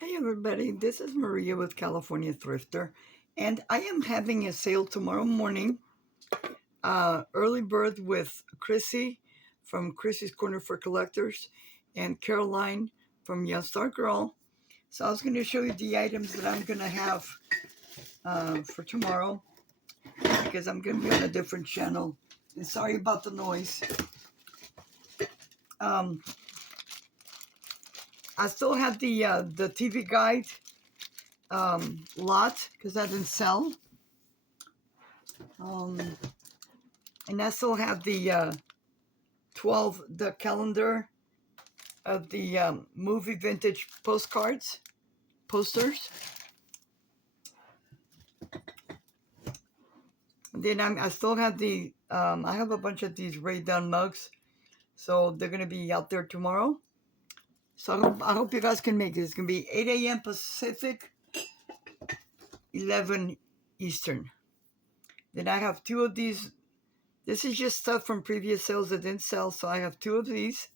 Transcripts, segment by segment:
Hey everybody, this is Maria with California Thrifter, and I am having a sale tomorrow morning. Early bird with Chrissy from Chrissy's Corner for Collectors and Caroline from Young Star Girl. So I was going to show you the items that I'm going to have for tomorrow because I'm going to be on a different channel. And sorry about the noise. Um, I still have the TV Guide lot because that didn't sell. And I still have the 12, the calendar of the movie vintage posters. And then I still have I have a bunch of these Ray Dunn mugs. So they're going to be out there tomorrow. So I hope you guys can make it. It's going to be 8 a.m. Pacific, 11 Eastern. Then I have two of these. This is just stuff from previous sales that didn't sell. So I have two of these.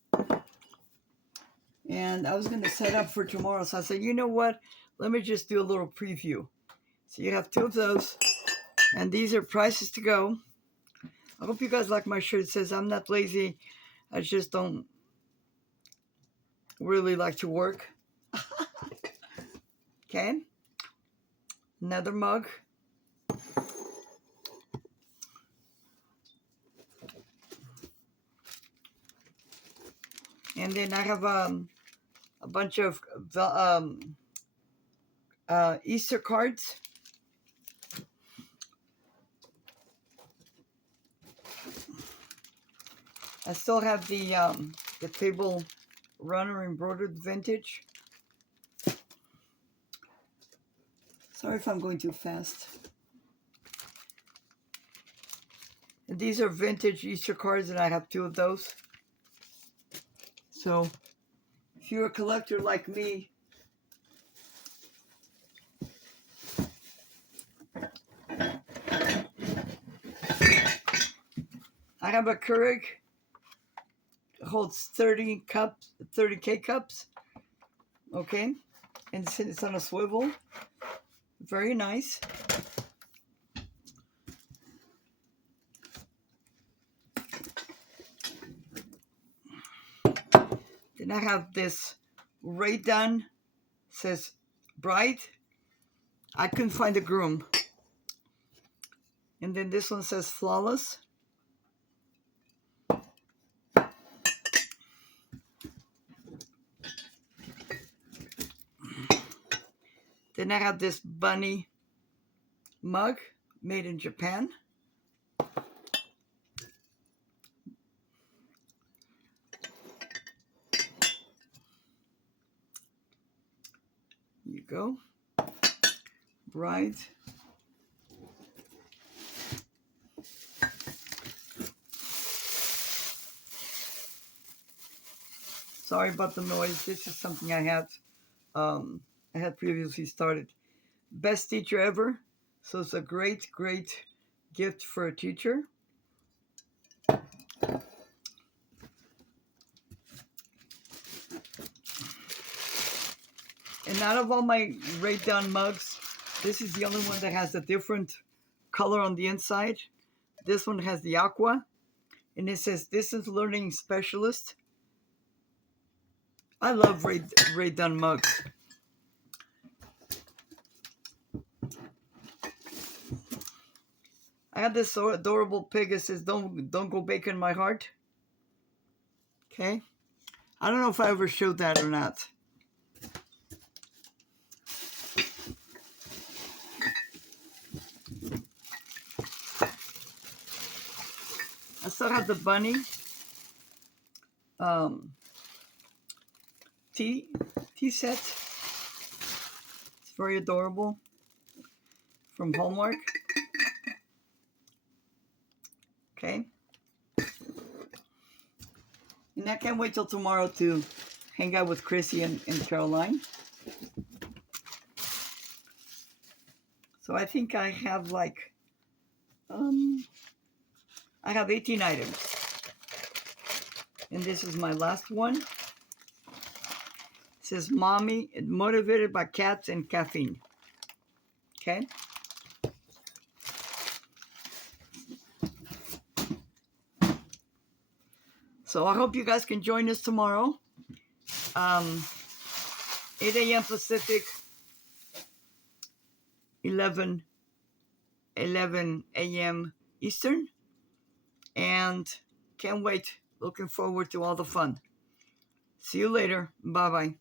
And I was going to set up for tomorrow. So I said, you know what? Let me just do a little preview. So you have two of those. And these are prices to go. I hope you guys like my shirt. It says, I'm not lazy. I just don't really like to work. Okay. Another mug. And then I have a bunch of Easter cards. I still have the table runner embroidered vintage. Sorry if I'm going too fast. And these are vintage Easter cards, and I have two of those. So if you're a collector like me, I have a Keurig. It holds 30 cups, 30 K-cups. Okay. And it's on a swivel. Very nice. Then I have this Ray Dunn, says bride. I couldn't find the groom. And then this one says flawless. Then I have this bunny mug made in Japan. Here you go. Bride. Sorry about the noise. This is something I had previously started. Best teacher ever. So it's a great, great gift for a teacher. And out of all my Ray Dunn mugs, this is the only one that has a different color on the inside. This one has the aqua, and it says Distance Learning Specialist. I love Ray Dunn mugs. I have this adorable pig that says don't go bacon my heart. Okay. I don't know if I ever showed that or not. I still have the bunny tea set. It's very adorable from Hallmark. Okay. And I can't wait till tomorrow to hang out with Chrissy and Caroline. So I think I have I have 18 items. And this is my last one. It says mommy, motivated by cats and caffeine. Okay. So I hope you guys can join us tomorrow. 8 a.m. Pacific, 11 a.m. Eastern. And can't wait. Looking forward to all the fun. See you later. Bye-bye.